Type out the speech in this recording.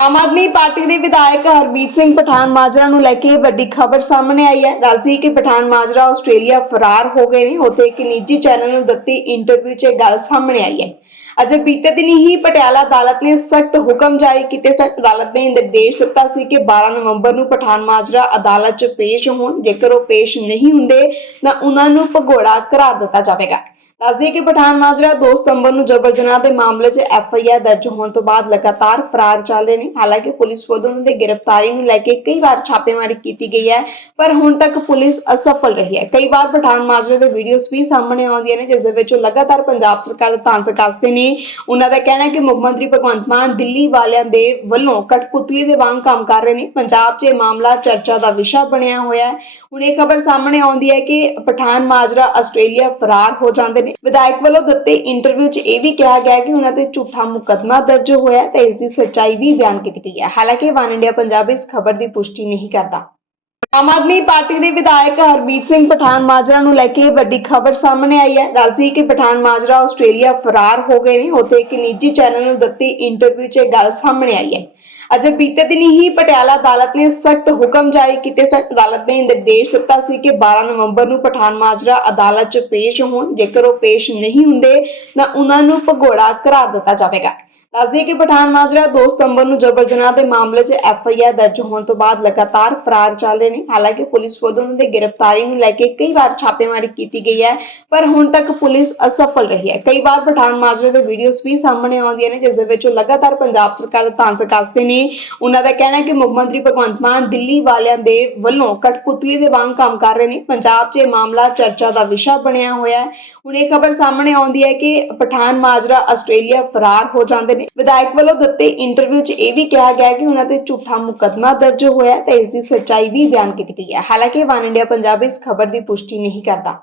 Aam Aadmi party ਦੇ ਵਿਧਾਇਕ ਹਰਮੀਤ ਸਿੰਘ ਪਠਾਨ ਮਾਜਰਾ ਨੂੰ ਲੈ ਕੇ ਵੱਡੀ ਖਬਰ ਸਾਹਮਣੇ ਆਈ ਹੈ। ਦੱਸਦੀ ਕਿ ਪਠਾਨ ਮਾਜਰਾ ਆਸਟ੍ਰੇਲੀਆ ਫਰਾਰ ਹੋ ਗਏ ਨੇ। ਉੱਥੇ ਇੱਕ ਨਿੱਜੀ ਚੈਨਲ ਨੂੰ ਦਿੱਤੀ ਇੰਟਰਵਿਊ 'ਚ ਇਹ ਗੱਲ ਸਾਹਮਣੇ ਆਈ ਹੈ। ਅਜੇ ਬੀਤੇ ਦਿਨ ਹੀ ਪਟਿਆਲਾ ਅਦਾਲਤ ਨੇ ਸਖਤ ਹੁਕਮ ਜਾਰੀ ਕੀਤੇ। ਸਨ ਅਦਾਲਤ ਨੇ ਨਿਰਦੇਸ਼ ਦਿੱਤਾ ਸੀ ਕਿ 12 ਨਵੰਬਰ ਨੂੰ ਪਠਾਨ ਮਾਜਰਾ ਅਦਾਲਤ 'ਚ ਪੇਸ਼ ਹੋਣ। ਜੇਕਰ ਉਹ ਪੇਸ਼ ਨਹੀਂ ਹੁੰਦੇ, ਤਾਂ ਉਹਨਾਂ ਨੂੰ ਭਗੌੜਾ ਕਰਾਰ ਦਿੱਤਾ ਜਾਵੇਗਾ। ਦੱਸਦੀ ਕਿ ਪਠਾਨ ਮਾਜਰਾ 2 ਸਤੰਬਰ ਨੂੰ ਜਬਰ ਜਨਾਹ ਦੇ ਮਾਮਲੇ 'ਚ ਐਫ ਆਈ ਆਰ ਦਰਜ ਹੋਣ ਤੋਂ ਬਾਅਦ ਲਗਾਤਾਰ ਫਰਾਰ ਚੱਲ ਰਹੇ ਨੇ। ਹਾਲਾਂਕਿ ਪੁਲਿਸ ਵੱਲੋਂ ਉਹਨਾਂ ਦੀ ਗ੍ਰਿਫਤਾਰੀ ਨੂੰ ਲੈ ਕੇ ਕਈ ਵਾਰ ਛਾਪੇਮਾਰੀ ਕੀਤੀ ਗਈ ਹੈ, ਪਰ ਹੁਣ ਤੱਕ ਪੁਲਿਸ ਅਸਫਲ ਰਹੀ ਹੈ। ਕਈ ਵਾਰ ਪਠਾਨ ਮਾਜਰੇ ਦੇ ਵੀਡੀਓਜ਼ ਵੀ ਸਾਹਮਣੇ ਆਉਂਦੀਆਂ ਨੇ, ਜਿਸ ਦੇ ਵਿੱਚ ਉਹ ਲਗਾਤਾਰ ਪੰਜਾਬ ਸਰਕਾਰ ਦਾ ਧਾਂਸ ਕੱਸਦੇ ਨੇ। ਉਹਨਾਂ ਦਾ ਕਹਿਣਾ ਹੈ ਕਿ ਮੁੱਖ ਮੰਤਰੀ ਭਗਵੰਤ ਮਾਨ ਦਿੱਲੀ ਵਾਲਿਆਂ ਦੇ ਵੱਲੋਂ ਕਟਪੁਤਲੀ ਦੇ ਵਾਂਗ ਕੰਮ ਕਰ ਰਹੇ ਨੇ। ਪੰਜਾਬ 'ਚ ਇਹ ਮਾਮਲਾ ਚਰਚਾ ਦਾ ਵਿਸ਼ਾ ਬਣਿਆ ਹੋਇਆ ਹੈ। ਹੁਣ ਇਹ ਖਬਰ ਸਾਹਮਣੇ ਆਉਂਦੀ ਹੈ ਕਿ ਪਠਾਨ ਮਾਜਰਾ ਆਸਟ੍ਰੇਲੀਆ ਫਰਾਰ ਹੋ ਜਾਂਦੇ ਨੇ। ਵਿਧਾਇਕ ਵੱਲੋਂ ਦਿੱਤੇ ਇੰਟਰਵਿਊ 'ਚ ਇਹ ਵੀ ਕਿਹਾ ਗਿਆ ਕਿ ਉਹਨਾਂ ਤੇ ਝੂਠਾ ਮੁਕੱਦਮਾ ਦਰਜ ਹੋਇਆ ਤੇ ਇਸ ਦੀ ਸੱਚਾਈ ਵੀ ਬਿਆਨ ਕੀਤੀ ਗਈ ਹੈ। ਹਾਲਾਂਕਿ ਵਨ ਇੰਡੀਆ ਪੰਜਾਬ ਇਸ ਖਬਰ ਦੀ ਪੁਸ਼ਟੀ ਨਹੀਂ ਕਰਦਾ। ਆਮ ਆਦਮੀ ਪਾਰਟੀ ਦੇ ਵਿਧਾਇਕ ਹਰਮੀਤ ਸਿੰਘ ਪਠਾਨ ਮਾਜਰਾ ਨੂੰ ਲੈ ਕੇ ਵੱਡੀ ਖਬਰ ਸਾਹਮਣੇ ਆਈ ਹੈ। ਦੱਸਦੀ ਕਿ ਪਠਾਨ ਮਾਜਰਾ ਆਸਟ੍ਰੇਲੀਆ ਫਰਾਰ ਹੋ ਗਏ ਨੇ। ਉੱਥੇ ਇੱਕ ਨਿੱਜੀ ਚੈਨਲ ਨੂੰ ਦਿੱਤੀ ਇੰਟਰਵਿਊ 'ਚ ਇਹ ਗੱਲ ਸਾਹਮਣੇ ਆਈ ਹੈ। ਅਜੇ ਬੀਤੇ ਦਿਨ ਹੀ ਪਟਿਆਲਾ ਅਦਾਲਤ ਨੇ ਸਖਤ ਹੁਕਮ ਜਾਰੀ ਕੀਤੇ। ਸਨ ਅਦਾਲਤ ਨੇ ਨਿਰਦੇਸ਼ ਦਿੱਤਾ ਸੀ ਕਿ 12 ਨਵੰਬਰ ਨੂੰ ਪਠਾਨ ਮਾਜਰਾ ਅਦਾਲਤ 'ਚ ਪੇਸ਼ ਹੋਣ। ਜੇਕਰ ਉਹ ਪੇਸ਼ ਨਹੀਂ ਹੁੰਦੇ, ਤਾਂ ਉਹਨਾਂ ਨੂੰ ਭਗੌੜਾ ਕਰਾਰ ਦਿੱਤਾ ਜਾਵੇਗਾ। ਦੱਸਦੀ ਕਿ ਪਠਾਨ ਮਾਜਰਾ 2 ਸਤੰਬਰ ਨੂੰ ਜਬਰ ਜਨਾਹ ਦੇ ਮਾਮਲੇ 'ਚ ਐਫ ਆਈ ਆਰ ਦਰਜ ਹੋਣ ਤੋਂ ਬਾਅਦ ਲਗਾਤਾਰ ਫਰਾਰ ਚੱਲ ਰਹੇ ਨੇ। ਹਾਲਾਂਕਿ ਪੁਲਿਸ ਵੱਲੋਂ ਉਹਨਾਂ ਦੀ ਗ੍ਰਿਫਤਾਰੀ ਨੂੰ ਲੈ ਕੇ ਕਈ ਵਾਰ ਛਾਪੇਮਾਰੀ ਕੀਤੀ ਗਈ ਹੈ, ਪਰ ਹੁਣ ਤੱਕ ਪੁਲਿਸ ਅਸਫਲ ਰਹੀ ਹੈ। ਕਈ ਵਾਰ ਪਠਾਨ ਮਾਜਰੇ ਦੇ ਵੀਡੀਓਜ਼ ਵੀ ਸਾਹਮਣੇ ਆਉਂਦੀਆਂ ਨੇ, ਜਿਸ ਦੇ ਵਿੱਚ ਉਹ ਲਗਾਤਾਰ ਪੰਜਾਬ ਸਰਕਾਰ ਦਾ ਧਾਂਸ ਕੱਸਦੇ ਨੇ। ਉਹਨਾਂ ਦਾ ਕਹਿਣਾ ਹੈ ਕਿ ਮੁੱਖ ਮੰਤਰੀ ਭਗਵੰਤ ਮਾਨ ਦਿੱਲੀ ਵਾਲਿਆਂ ਦੇ ਵੱਲੋਂ ਕਠਪੁਤਲੀ ਦੇ ਵਾਂਗ ਕੰਮ ਕਰ ਰਹੇ ਨੇ। ਪੰਜਾਬ 'ਚ ਇਹ ਮਾਮਲਾ ਚਰਚਾ ਦਾ ਵਿਸ਼ਾ ਬਣਿਆ ਹੋਇਆ ਹੈ। ਹੁਣ ਇਹ ਖਬਰ ਸਾਹਮਣੇ ਆਉਂਦੀ ਹੈ ਕਿ ਪਠਾਨ ਮਾਜਰਾ ਆਸਟ੍ਰੇਲੀਆ ਫਰਾਰ ਹੋ ਜਾਂਦੇ ਨੇ। ਵਿਧਾਇਕ ਵੱਲੋਂ ਦਿੱਤੇ ਇੰਟਰਵਿਊ 'ਚ ਇਹ ਵੀ ਕਿਹਾ ਗਿਆ ਕਿ ਉਹਨਾਂ ਤੇ ਝੂਠਾ ਮੁਕੱਦਮਾ ਦਰਜ ਹੋਇਆ ਹੈ ਤੇ ਇਸ ਦੀ ਸੱਚਾਈ ਵੀ ਬਿਆਨ ਕੀਤੀ ਗਈ ਹੈ। ਹਾਲਾਂਕਿ ਵਨ ਇੰਡੀਆ ਪੰਜਾਬ ਇਸ ਖਬਰ ਦੀ ਪੁਸ਼ਟੀ ਨਹੀਂ ਕਰਦਾ।